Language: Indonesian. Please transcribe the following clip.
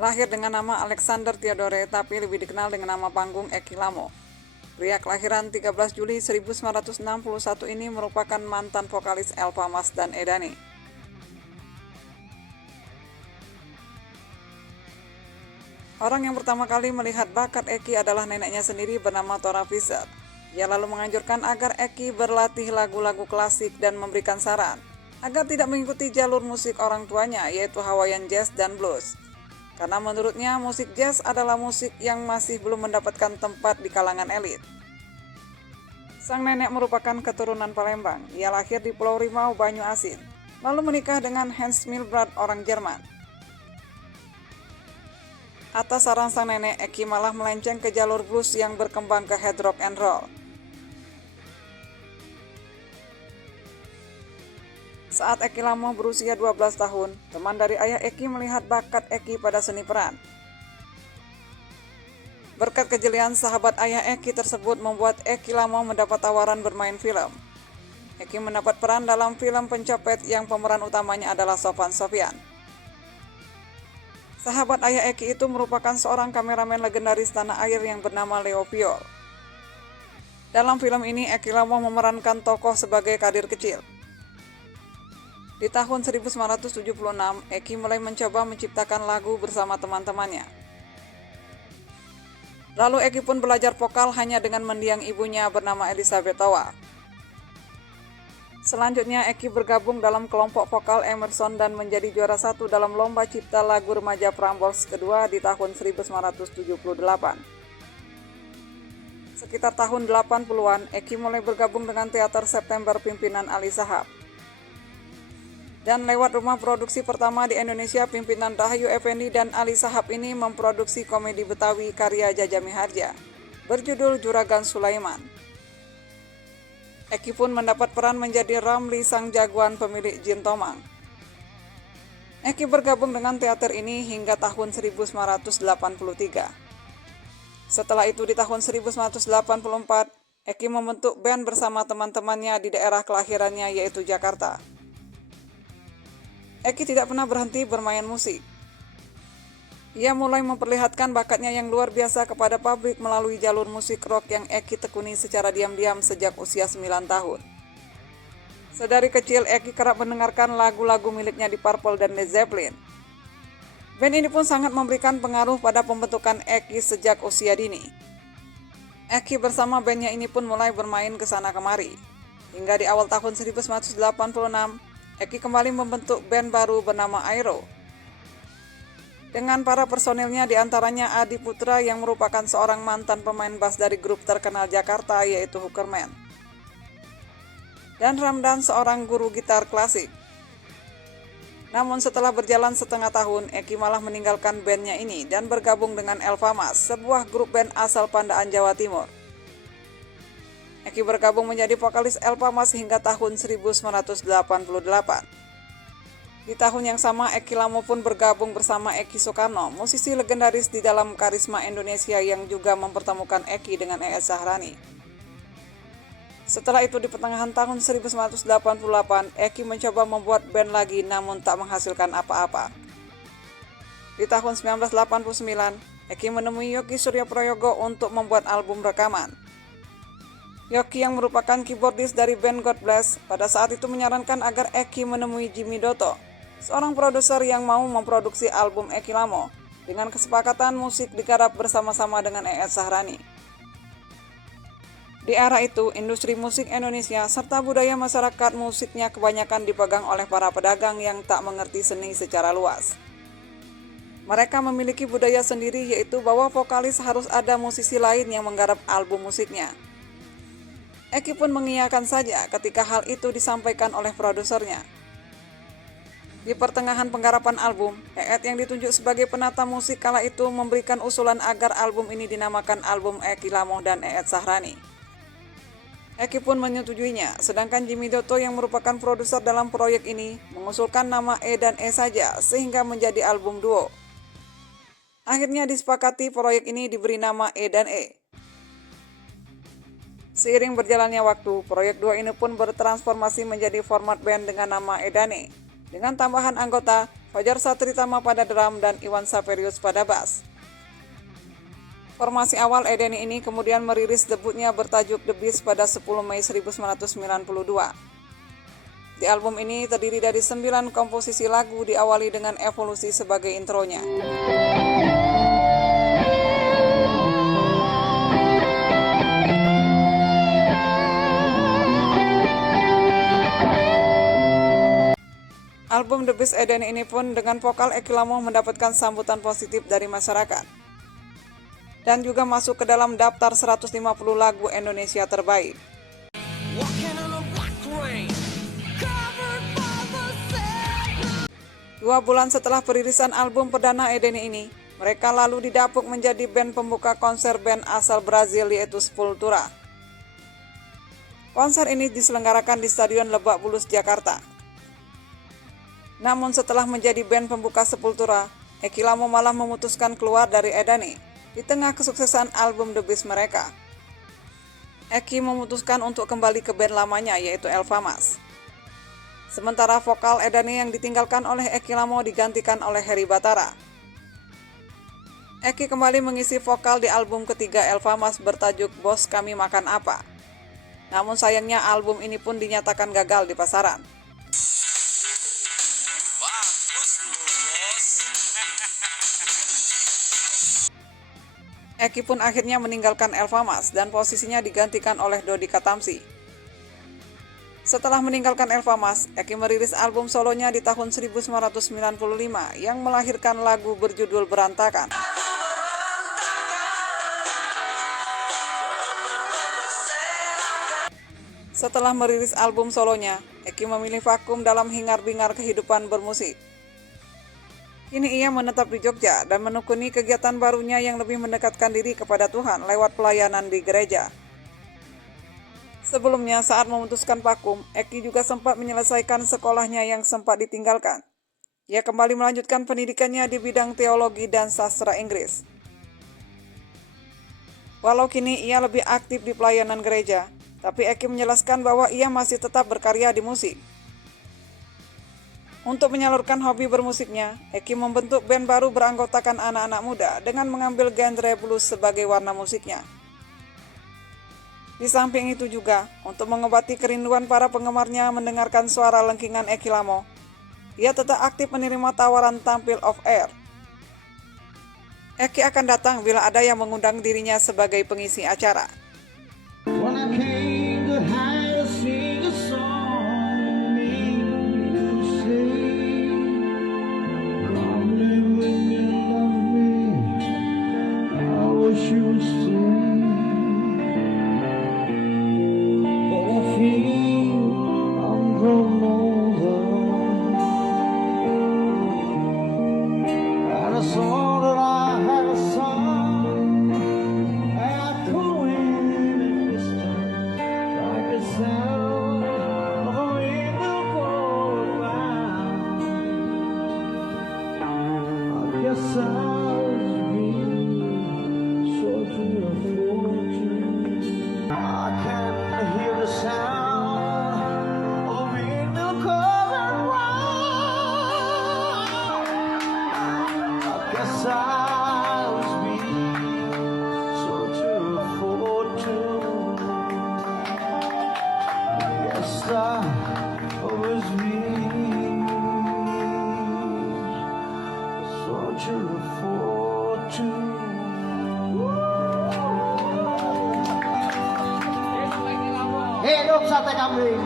Lahir dengan nama Alexander Theodore tapi lebih dikenal dengan nama panggung Eki Lamo. Pria kelahiran 13 Juli 1961 ini merupakan mantan vokalis Elva Mas dan Edane. Orang yang pertama kali melihat bakat Eki adalah neneknya sendiri bernama Tora Fischer. Ia lalu menganjurkan agar Eki berlatih lagu-lagu klasik dan memberikan saran agar tidak mengikuti jalur musik orang tuanya, yaitu Hawaiian Jazz dan Blues. Karena menurutnya musik jazz adalah musik yang masih belum mendapatkan tempat di kalangan elit. Sang nenek merupakan keturunan Palembang. Ia lahir di Pulau Rimau, Banyu Asin, lalu menikah dengan Hans Milbrad, orang Jerman. Atas saran sang nenek, Eki malah melenceng ke jalur blues yang berkembang ke hard rock and roll. Saat Eki Lamo berusia 12 tahun, teman dari ayah Eki melihat bakat Eki pada seni peran. Berkat kejelian sahabat ayah Eki tersebut membuat Eki Lamo mendapat tawaran bermain film. Eki mendapat peran dalam film Pencopet yang pemeran utamanya adalah Sofan Sophian. Sahabat ayah Eki itu merupakan seorang kameramen legendaris tanah air yang bernama Leo Piol. Dalam film ini, Eki Lamo memerankan tokoh sebagai kadir kecil. Di tahun 1976, Eki mulai mencoba menciptakan lagu bersama teman-temannya. Lalu Eki pun belajar vokal hanya dengan mendiang ibunya bernama Elizabeth Towa. Selanjutnya Eki bergabung dalam kelompok vokal Emerson dan menjadi juara 1 dalam lomba cipta lagu remaja Prambors kedua di tahun 1978. Sekitar tahun 80-an, Eki mulai bergabung dengan teater September pimpinan Ali Shahab. Dan lewat rumah produksi pertama di Indonesia, pimpinan Rahayu Effendi dan Ali Shahab ini memproduksi komedi Betawi karya Jaja Mihardja berjudul Juragan Sulaiman. Eki pun mendapat peran menjadi Ramli, sang jagoan pemilik Jin Tomang. Eki bergabung dengan teater ini hingga tahun 1983. Setelah itu di tahun 1984, Eki membentuk band bersama teman-temannya di daerah kelahirannya yaitu Jakarta. Eki tidak pernah berhenti bermain musik. Ia mulai memperlihatkan bakatnya yang luar biasa kepada publik melalui jalur musik rock yang Eki tekuni secara diam-diam sejak usia 9 tahun. Sedari kecil, Eki kerap mendengarkan lagu-lagu miliknya di Purple dan Led Zeppelin. Band ini pun sangat memberikan pengaruh pada pembentukan Eki sejak usia dini. Eki bersama bandnya ini pun mulai bermain ke sana kemari. Hingga di awal tahun 1986, Eki kembali membentuk band baru bernama Aero. Dengan para personilnya diantaranya Adi Putra yang merupakan seorang mantan pemain bass dari grup terkenal Jakarta yaitu Hookerman. Dan Ramdan, seorang guru gitar klasik. Namun setelah berjalan setengah tahun, Eki malah meninggalkan bandnya ini dan bergabung dengan Elva Mas, sebuah grup band asal Pandaan, Jawa Timur. Eki bergabung menjadi vokalis Elva Mas hingga tahun 1988. Di tahun yang sama, Eki Lamo pun bergabung bersama Eki Soekarno, musisi legendaris di dalam karisma Indonesia yang juga mempertemukan Eki dengan E.S. Sahrani. Setelah itu di pertengahan tahun 1988, Eki mencoba membuat band lagi namun tak menghasilkan apa-apa. Di tahun 1989, Eki menemui Yogi Suryaprayogo untuk membuat album rekaman. Yogi yang merupakan keyboardis dari band God Bless pada saat itu menyarankan agar Eki menemui Jimmy Dotto, seorang produser yang mau memproduksi album Eki Lamo, dengan kesepakatan musik digarap bersama-sama dengan E.S. Sahrani. Di era itu, industri musik Indonesia serta budaya masyarakat musiknya kebanyakan dipegang oleh para pedagang yang tak mengerti seni secara luas. Mereka memiliki budaya sendiri, yaitu bahwa vokalis harus ada musisi lain yang menggarap album musiknya. Eki pun mengiyakan saja ketika hal itu disampaikan oleh produsernya. Di pertengahan penggarapan album, EET yang ditunjuk sebagai penata musik kala itu memberikan usulan agar album ini dinamakan album Eki Lamo dan E.S. Sahrani. Eki pun menyetujuinya, sedangkan Jimmy Dotto yang merupakan produser dalam proyek ini mengusulkan nama E dan E saja sehingga menjadi album duo. Akhirnya disepakati proyek ini diberi nama E dan E. Seiring berjalannya waktu, proyek duo ini pun bertransformasi menjadi format band dengan nama Edane, dengan tambahan anggota Fajar Satritama pada drum, dan Iwan Saperius pada bass. Formasi awal Edeni ini kemudian merilis debutnya bertajuk The Beast pada 10 Mei 1992. Di album ini terdiri dari 9 komposisi lagu, diawali dengan Evolusi sebagai intronya. Album The Beast Edeni ini pun dengan vokal Eki Lamo mendapatkan sambutan positif dari masyarakat, dan juga masuk ke dalam daftar 150 lagu Indonesia terbaik. 2 bulan setelah perilisan album perdana Edeni ini, mereka lalu didapuk menjadi band pembuka konser band asal Brazil yaitu Sepultura. Konser ini diselenggarakan di Stadion Lebak Bulus, Jakarta. Namun setelah menjadi band pembuka Sepultura, Eki Lamo malah memutuskan keluar dari Edeni di tengah kesuksesan album The Beast mereka. Eki memutuskan untuk kembali ke band lamanya yaitu Elva Mas. Sementara vokal Edeni yang ditinggalkan oleh Eki Lamo digantikan oleh Heri Batara. Eki kembali mengisi vokal di album ketiga Elva Mas bertajuk Bos Kami Makan Apa. Namun sayangnya album ini pun dinyatakan gagal di pasaran. Eki pun akhirnya meninggalkan Elva Mas dan posisinya digantikan oleh Dodi Katamsi. Setelah meninggalkan Elva Mas, Eki merilis album solonya di tahun 1995 yang melahirkan lagu berjudul Berantakan. Setelah merilis album solonya, Eki memilih vakum dalam hingar-bingar kehidupan bermusik. Kini ia menetap di Jogja dan menekuni kegiatan barunya yang lebih mendekatkan diri kepada Tuhan lewat pelayanan di gereja. Sebelumnya, saat memutuskan vakum, Eki juga sempat menyelesaikan sekolahnya yang sempat ditinggalkan. Ia kembali melanjutkan pendidikannya di bidang teologi dan sastra Inggris. Walau kini ia lebih aktif di pelayanan gereja, tapi Eki menjelaskan bahwa ia masih tetap berkarya di musik. Untuk menyalurkan hobi bermusiknya, Eki membentuk band baru beranggotakan anak-anak muda dengan mengambil genre blues sebagai warna musiknya. Di samping itu juga, untuk mengobati kerinduan para penggemarnya mendengarkan suara lengkingan Eki Lamo, ia tetap aktif menerima tawaran tampil off-air. Eki akan datang bila ada yang mengundang dirinya sebagai pengisi acara. Hidup sate kambing.